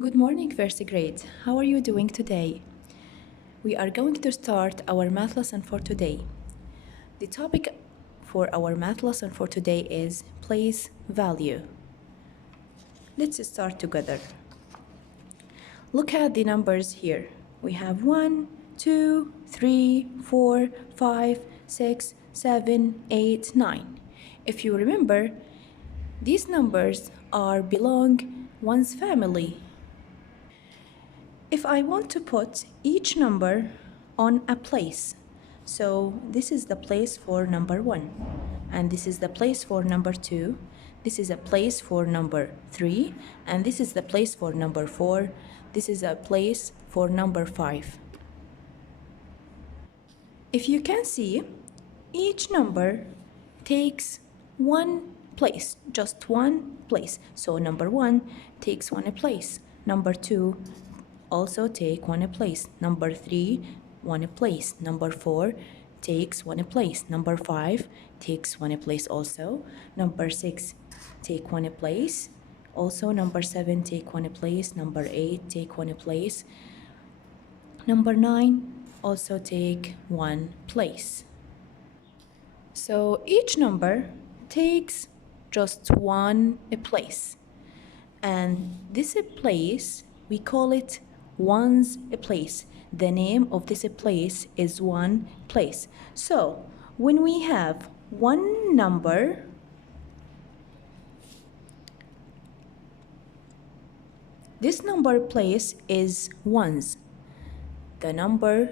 Good morning, first grade. How are you doing today? We are going to start our math lesson for today. The topic for our math lesson for today is place value. Let's start together. Look at the numbers here. We have 1, 2, 3, 4, 5, 6, 7, 8, 9. If you remember, these numbers belong one's family. If I want to put each number on a place, so this is the place for number 1, and this is the place for number 2, this is a place for number 3, and this is the place for number 4, this is a place for number 5. If you can see, each number takes one place, just one place. So number 1 takes one place, number 2 also take one place, number 3 one place, number 4 takes one place, number 5 takes one place also, number 6 take one place, also number 7 take one place, number 8 take one place, number 9 also take one place. So each number takes just one place, and this place we call it one's place. The name of this place is one place. So when we have one number, this number place is ones. The number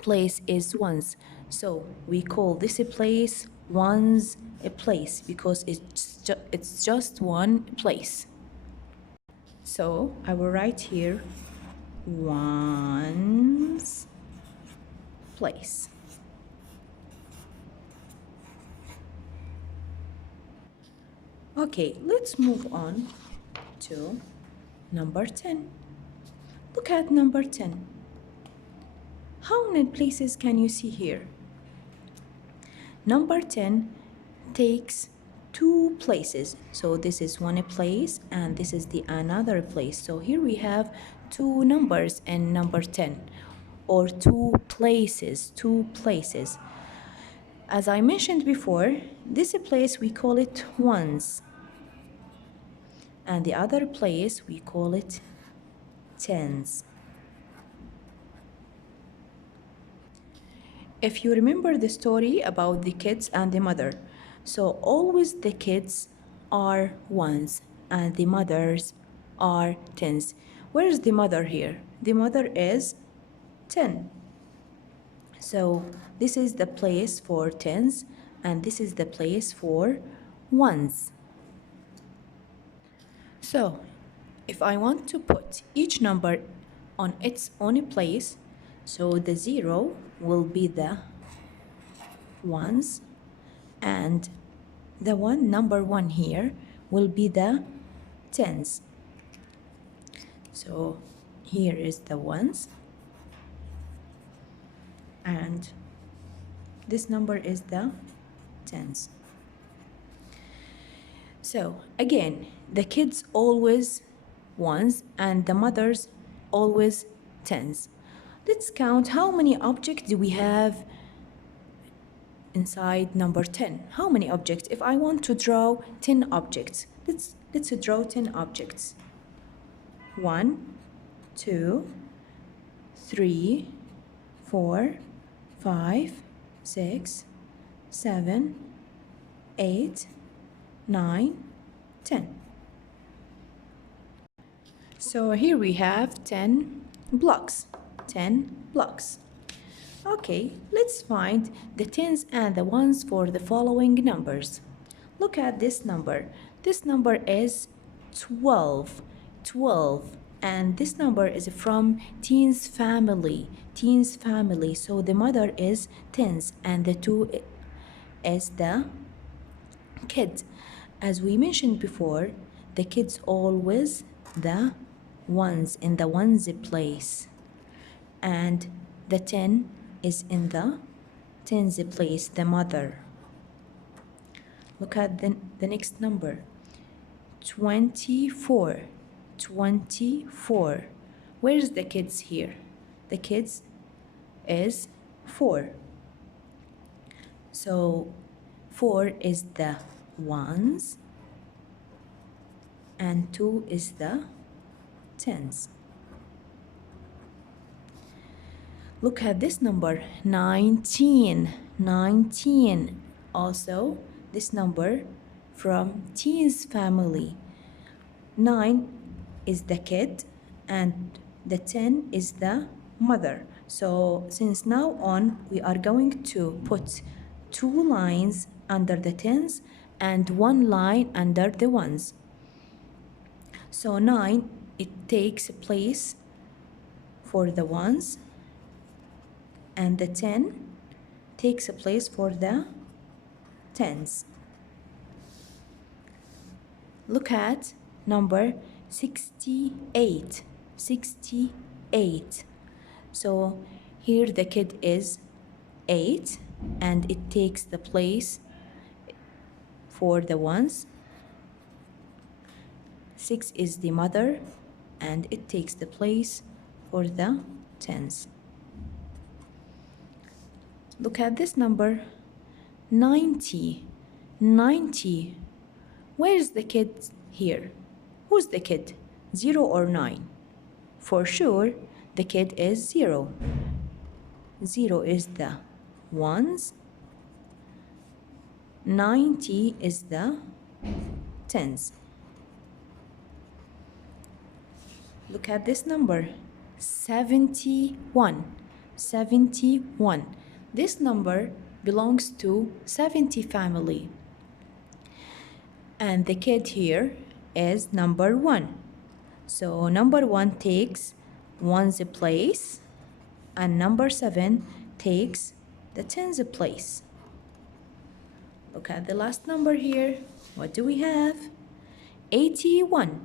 place is ones. So we call this place one's place because it's just one place. So I will write here one's place. Okay, let's move on to number 10. Look at number 10. How many places can you see here? Number 10 takes two places. So this is one place and this is the another place. So here we have two numbers in number 10, or two places. As I mentioned before, this place we call it ones, and the other place we call it tens. If you remember the story about the kids and the mother, so always the kids are ones and the mothers are tens. Where is the mother here? The mother is 10. So this is the place for tens and this is the place for ones. So if I want to put each number on its own place, so the 0 will be the ones, and the number 1 here will be the tens. So here is the ones, and this number is the tens. So again, the kids always ones and the mothers always tens. Let's count how many objects do we have inside number 10. How many objects? If I want to draw 10 objects, let's draw 10 objects. 1, 2, 3, 4, 5, 6, 7, 8, 9, 10. So here we have 10 blocks. 10 blocks. Okay, let's find the tens and the ones for the following numbers. Look at this number. This number is 12. 12. And this number is from tens family. Tens family. So the mother is tens and the 2 is the kid. As we mentioned before, the kids always the ones in the ones place. And the 10 is in the tens place, the mother. Look at the next number, 24. 24. Where's the kids here? The kids is 4. So 4 is the ones and 2 is the tens. Look at this number, 19. 19. Also, this number from teens family. 9 is the kid and the 10 is the mother. So since now on, we are going to put 2 lines under the tens and 1 line under the ones. So 9, it takes place for the ones, and the 10 takes a place for the tens. Look at number 68. 68. So here the kid is 8 and it takes the place for the ones. 6 is the mother and it takes the place for the tens. Look at this number, 90. 90. Where is the kid here? Who's the kid? 0 or 9? For sure, the kid is 0. 0 is the ones. 90 is the tens. Look at this number, 71. 71. This number belongs to 70 family. And the kid here is number 1. So number 1 takes 1's place and number 7 takes the 10's place. Look at the last number here. What do we have? 81.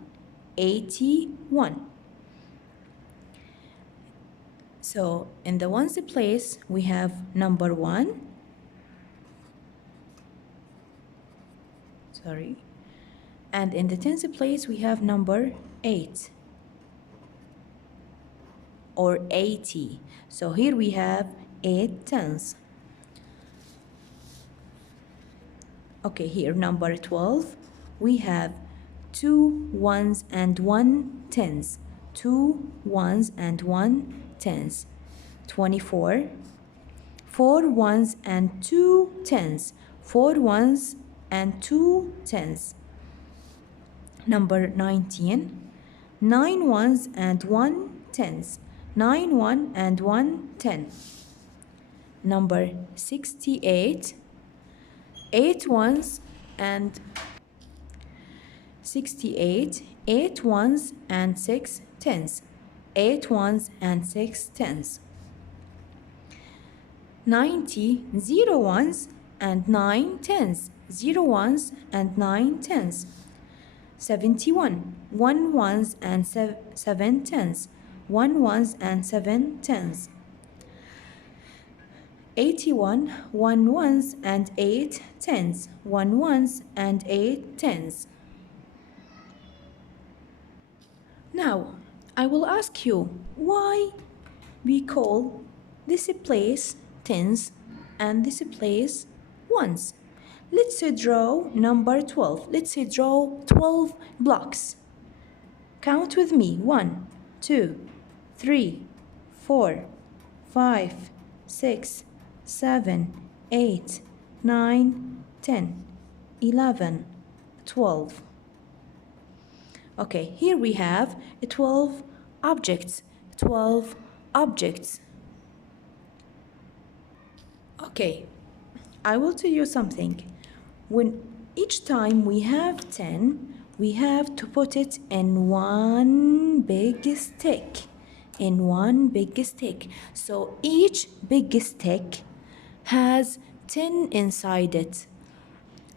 81. So in the 1's place, we have number 1. Sorry. And in the 10's place, we have number 8 or 80. So here we have 8 tens. Okay, here number 12, we have 2 ones and 1 tens. 2 ones and 1 tens. 24, 4 ones and 2 tens. 4 ones and 2 tens. Number 19, 9 ones and 1 tens. 9 1 and 1 10. Number 68, 8 ones and 68, 8 ones and 6 tens. 8 ones and 6 tens. 90, 0 ones and 9 tens. 0 ones and 9 tens. 71, 1 ones and 7 tens. 1 ones and 7 tens. 81, 1 ones and 8 tens. 1 ones and 8 tens. Now, I will ask you why we call this place tens and this place ones. Let's draw number 12. Let's draw 12 blocks. Count with me. 1, 2, 3, 4, 5, 6, 7, 8, 9, 10, 11, 12. Okay, here we have 12 objects. 12 objects. Okay, I will tell you something. When each time we have 10, we have to put it in one big stick. In one big stick. So each big stick has 10 inside it.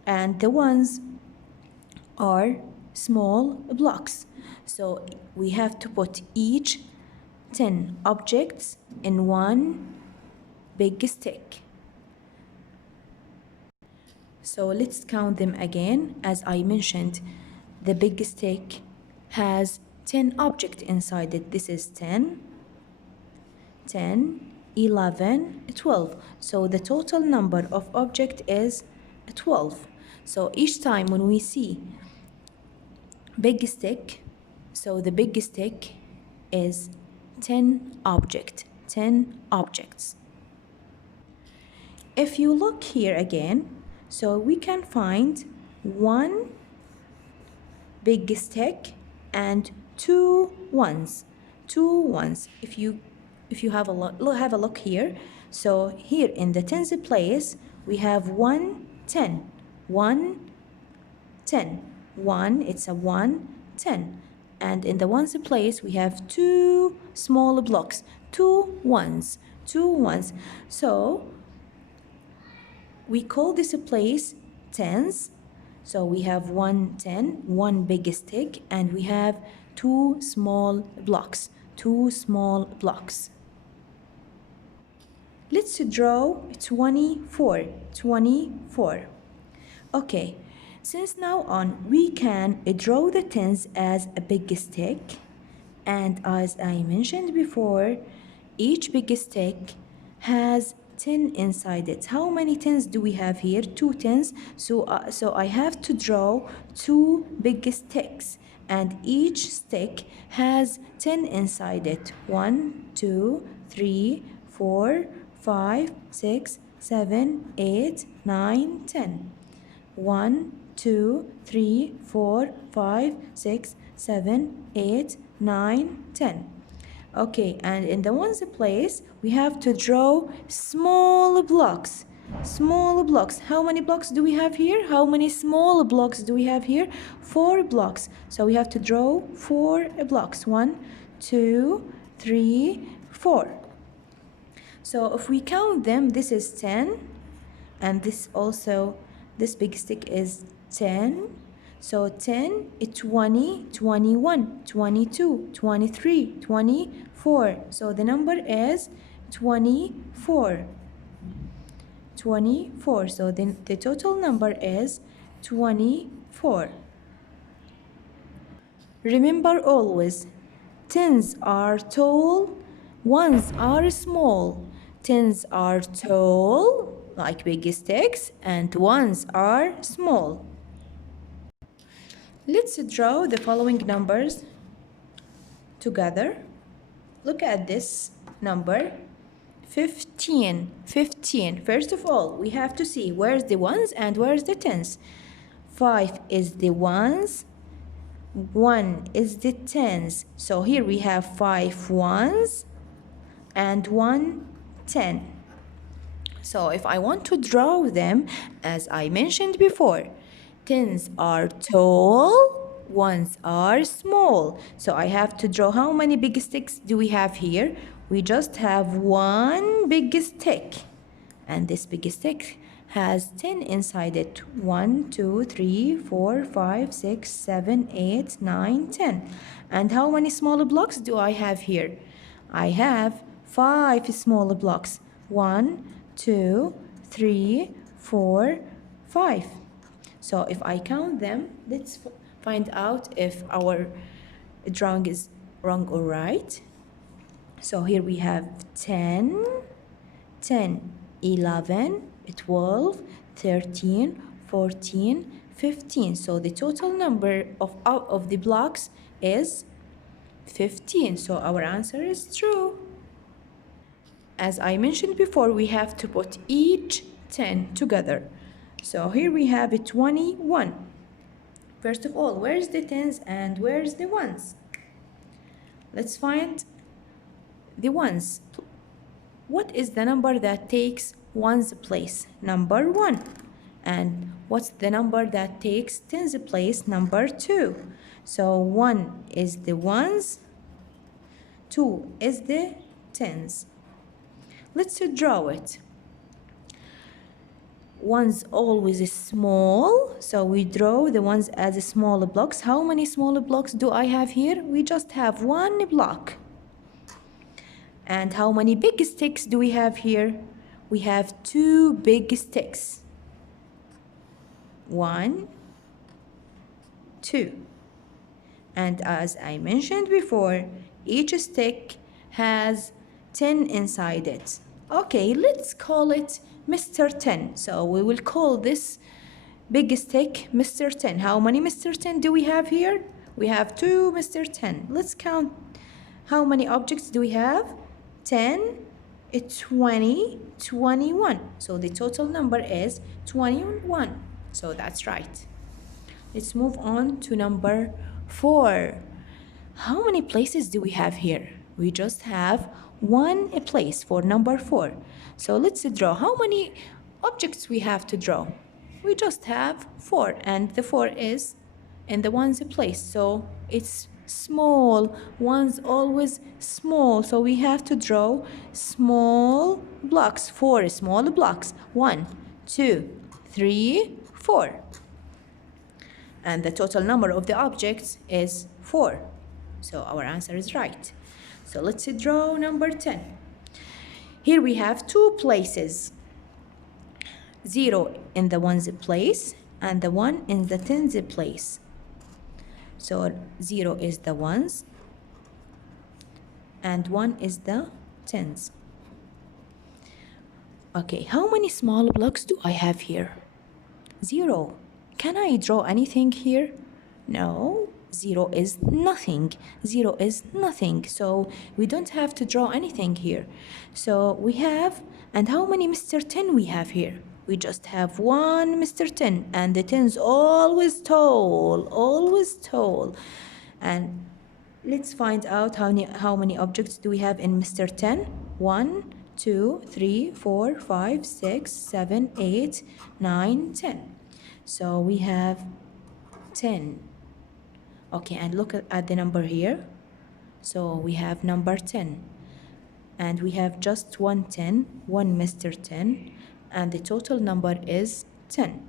And the ones are small blocks. So we have to put each 10 objects in one big stick. So let's count them again. As I mentioned, the big stick has 10 object inside it. This is 10, 10, 11, 12. So the total number of object is 12. So each time when we see big stick, so the big stick is 10 objects. If you look here again, so we can find one big stick and two ones. If you have a look here, so here in the tens place we have 1 10, 1 10, 1, it's a 1 10, and in the ones place we have two small blocks, two ones. So we call this place tens. So we have 1 10, one big stick, and we have two small blocks. Let's draw 24. Okay, since now on we can draw the tens as a big stick, and as I mentioned before, each big stick has 10 inside it. How many tens do we have here? Two tens. So I have to draw two big sticks, and each stick has 10 inside it. 1, 2, 3, 4, 5, 6, 7, 8, 9, 10. 1, 2, 3, 4, 5, 6, 7, 8, 9, 10. Okay, and in the ones place, we have to draw small blocks. How many blocks do we have here? How many small blocks do we have here? 4 blocks. So we have to draw 4 blocks. 1, 2, 3, 4. So if we count them, this is 10, and this big stick is 10. So 10, 20, 21, 22, 23, 24. So the number is 24. So then the total number is 24. Remember always, tens are tall, ones are small. Tens are tall, like big sticks, and ones are small. Let's draw the following numbers together. Look at this number, 15. First of all, we have to see where's the ones and where's the tens. 5 is the ones, 1 is the tens. So here we have 5 ones and 1 10. So if I want to draw them, as I mentioned before, tens are tall, ones are small. So I have to draw how many big sticks do we have here? We just have one big stick. And this big stick has 10 inside it. 1, 2, 3, 4, 5, 6, 7, 8, 9, 10. And how many small blocks do I have here? I have 5 small blocks. 1, 2, 3, 4, 5. So if I count them, let's find out if our drawing is wrong or right. So here we have 10, 11, 12, 13, 14, 15. So the total number of the blocks is 15. So our answer is true. As I mentioned before, we have to put each 10 together. So here we have 21. First of all, where's the tens and where's the ones? Let's find the ones. What is the number that takes ones place? Number 1. And what's the number that takes tens place? Number 2. So 1 is the ones, 2 is the tens. Let's draw it. Ones always is small, so we draw the ones as small blocks. How many small blocks do I have here? We just have one block. And how many big sticks do we have here? We have 2 big sticks. 1, 2. And as I mentioned before, each stick has 10 inside it. Okay, let's call it Mr. 10. So we will call this big stick Mr. 10. How many Mr. 10 do we have here? We have two Mr. 10. Let's count how many objects do we have? 10, 20, 21. So the total number is 21. So that's right. Let's move on to number 4. How many places do we have here? We just have one place for number 4. So let's draw. How many objects we have to draw? We just have 4, and the 4 is in the one's place. So it's small. One's always small. So we have to draw small blocks. 4 small blocks. 1, 2, 3, 4. And the total number of the objects is 4. So our answer is right. So let's draw number 10. Here we have two places. 0 in the one's place and the 1 in the tens place. So 0 is the ones and 1 is the tens. Okay, how many small blocks do I have here? 0. Can I draw anything here? No, 0 is nothing. 0 is nothing. So we don't have to draw anything here. So we have, and how many Mr. 10 we have here? We just have one Mr. 10, and the 10's always tall, always tall. And let's find out how many objects do we have in Mr. 10? 1, 2, 3, 4, 5, 6, 7, 8, 9, 10. So we have 10. Okay, and look at the number here. So we have number 10. And we have just one Mr. 10. And the total number is 10.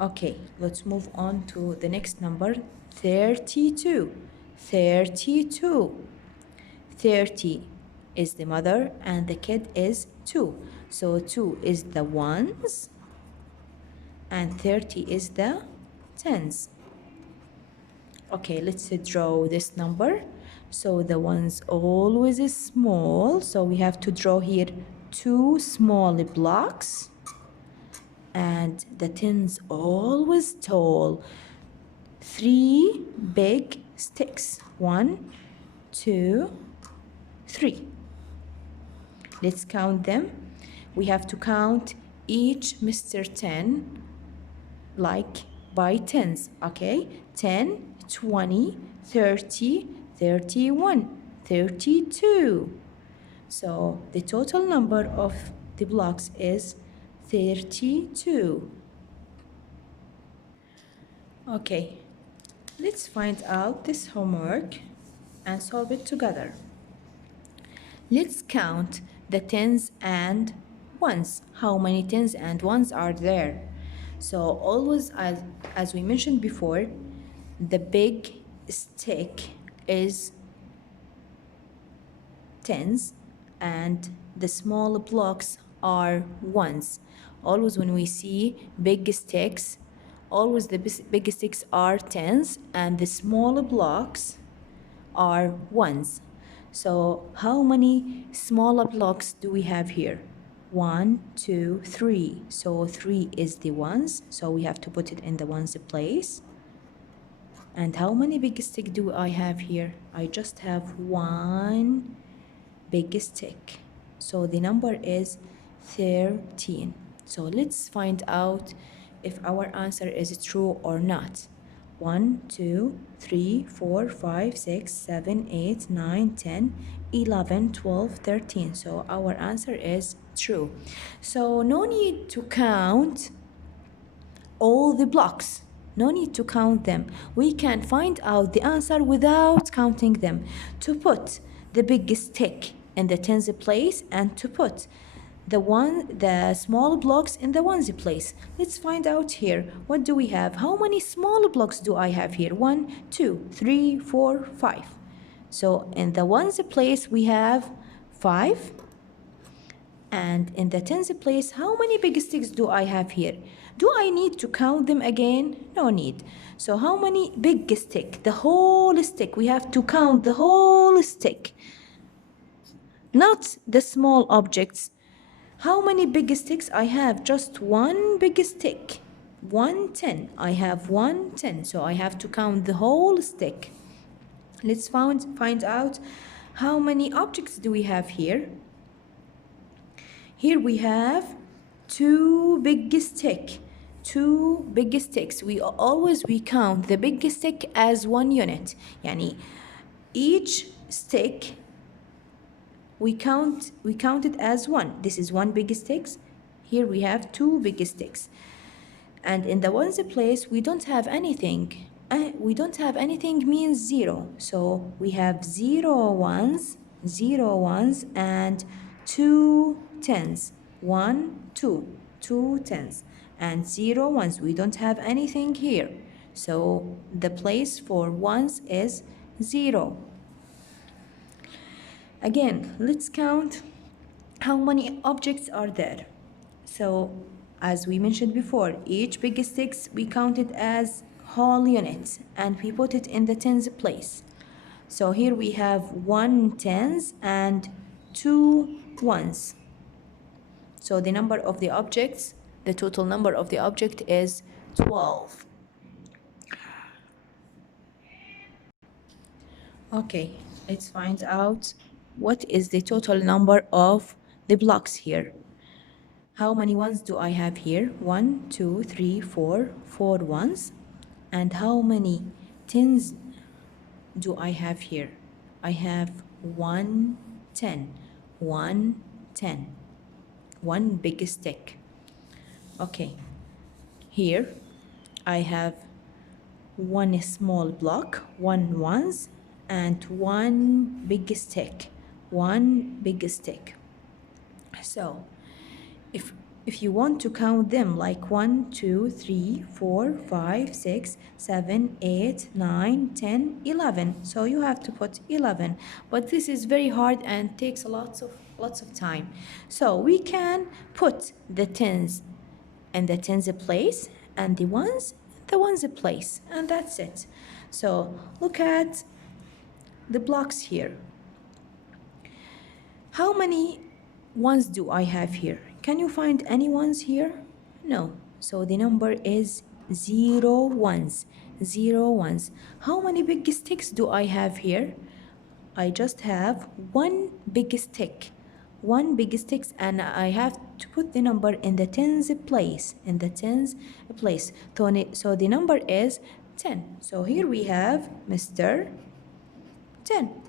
Okay, let's move on to the next number, 32. 32. 30 is the mother and the kid is 2. So 2 is the ones and 30 is the tens. Okay, let's draw this number. So the ones always is small. So we have to draw here 2 small blocks. And the tens always tall. 3 big sticks. 1, 2, 3. Let's count them. We have to count each Mr. 10 like by tens, okay? 10, 20, 30, 31, 32. So the total number of the blocks is 32. Okay, let's find out this homework and solve it together. Let's count the tens and ones. How many tens and ones are there? So always, as we mentioned before, the big stick is tens and the small blocks are ones. Always when we see big sticks, always the big sticks are tens and the small blocks are ones. So how many smaller blocks do we have here? 1, 2, 3. So 3 is the ones, so we have to put it in the ones place. And how many big stick do I have here? I just have one big stick. So the number is 13. So let's find out if our answer is true or not. 1, 2, 3, 4, 5, 6, 7, 8, 9, 10, 11, 12, 13. So our answer is true. So no need to count all the blocks. No need to count them. We can find out the answer without counting them. To put the big stick in the tens place and to put the small blocks in the ones place. Let's find out here. What do we have? How many small blocks do I have here? 1, 2, 3, 4, 5. So in the ones place we have 5. And in the tens place, how many big sticks do I have here? Do I need to count them again? No need. So how many big stick? The whole stick. We have to count the whole stick, not the small objects. How many big sticks? I have just one big stick. 110. I have 110. So I have to count the whole stick. Let's find out how many objects do we have here. Here we have two big stick. Two big sticks. We count the big stick as one unit. Yani each stick we count it as one. This is one big stick. Here we have two big sticks. And in the ones place, we don't have anything. We don't have anything means zero. So we have zero ones, and two tens. One, two tens. And zero ones. We don't have anything here. So the place for ones is zero. Again, let's count how many objects are there. So, as we mentioned before, each big sticks we count it as whole units and we put it in the tens place. So here we have one tens and two ones. So the number of the objects, the total number of the object is 12. Okay, let's find out what is the total number of the blocks here. How many ones do I have here? 1, 2, 3, 4, 4 ones. And how many tens do I have here? I have 1 10. 1 10. One big stick. Okay. Here I have one small block, one ones, and one big stick. One big stick. So if you want to count them like 1, 2, 3, 4, 5, 6, 7, 8, 9, 10, 11. So you have to put 11. But this is very hard and takes lots of time. So we can put the tens in the tens place and the ones place, and that's it. So look at the blocks here. How many ones do I have here? Can you find any ones here? No. So the number is 0 ones. 0 ones. How many big sticks do I have here? I just have one big stick. One big stick, and I have to put the number in the tens place. In the tens place. So the number is 10. So here we have Mr. 10.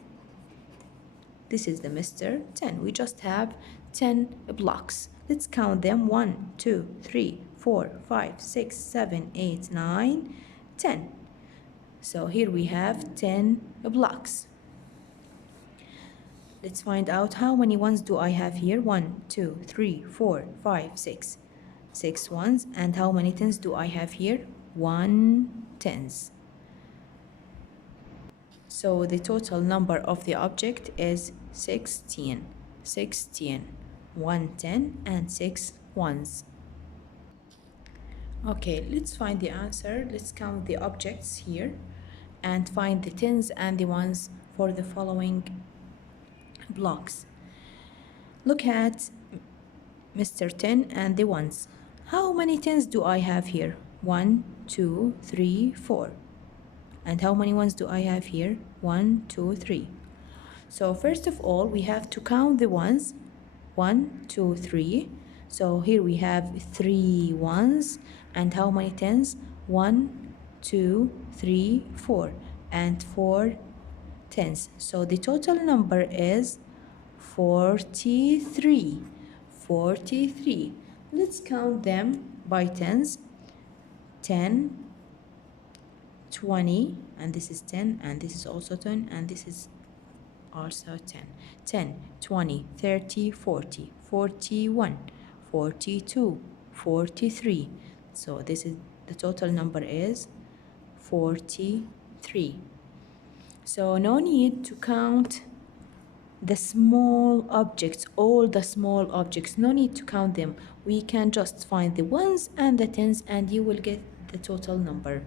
This is the Mr. 10. We just have 10 blocks. Let's count them. 1, 2, 3, 4, 5, 6, 7, 8, 9, 10. So here we have 10 blocks. Let's find out how many ones do I have here. 1, 2, 3, 4, 5, 6. 6 ones. And how many tens do I have here? 1 tens. So the total number of the object is 16. 16. 1 10 and 6 ones. Okay, let's find the answer. Let's count the objects here and find the tens and the ones for the following blocks. Look at Mr. 10 and the ones. How many tens do I have here? 1, 2, 3, 4. And how many ones do I have here? 1, 2, 3. So first of all, we have to count the ones. 1, 2, 3. So here we have 3 ones. And how many tens? 1, 2, 3, 4. And 4 tens. So the total number is 43. 43. Let's count them by tens. 10, 20, and this is 10, and this is also 10, and this is also 10. 10, 20, 30, 40, 41, 42, 43. So this is the total number is 43. So no need to count the small objects, all the small objects, no need to count them. We can just find the ones and the tens and you will get the total number.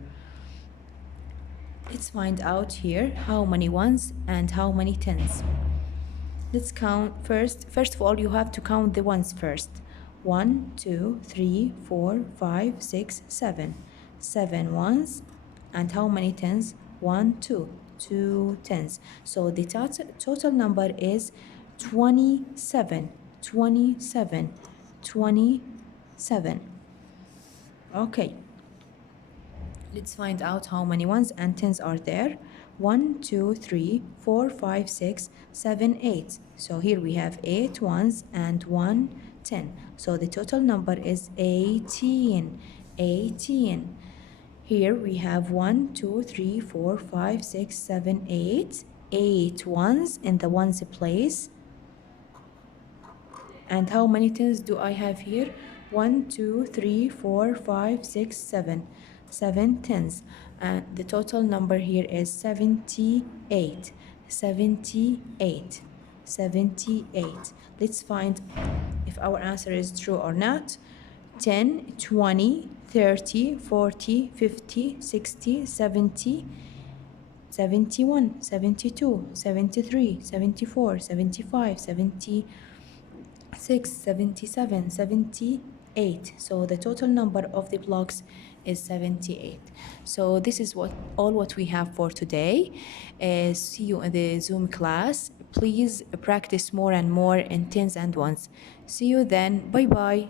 Let's find out here how many ones and how many tens. Let's count first. First of all, you have to count the ones first. 1, 2, 3, 4, 5, 6, 7. 7 ones. And how many tens? 1, 2. 2 tens. So the total number is 27. 27. 27. Okay. Let's find out how many ones and tens are there. 1, 2, 3, 4, 5, 6, 7, 8. So here we have 8 ones and 1 10. So the total number is 18. 18. Here we have 1, 2, 3, 4, 5, 6, 7, 8. 8 ones in the ones place. And how many tens do I have here? 1, 2, 3, 4, 5, 6, 7. 7 tens. And the total number here is 78. 78. 78. Let's find if our answer is true or not. 10, 20, 30, 40, 50, 60, 70, 71, 72, 73, 74, 75, 76, 77, 78. So the total number of the blocks is 78. So this is what we have for today. See you in the Zoom class. Please practice more and more in tens and ones. See you then. Bye bye.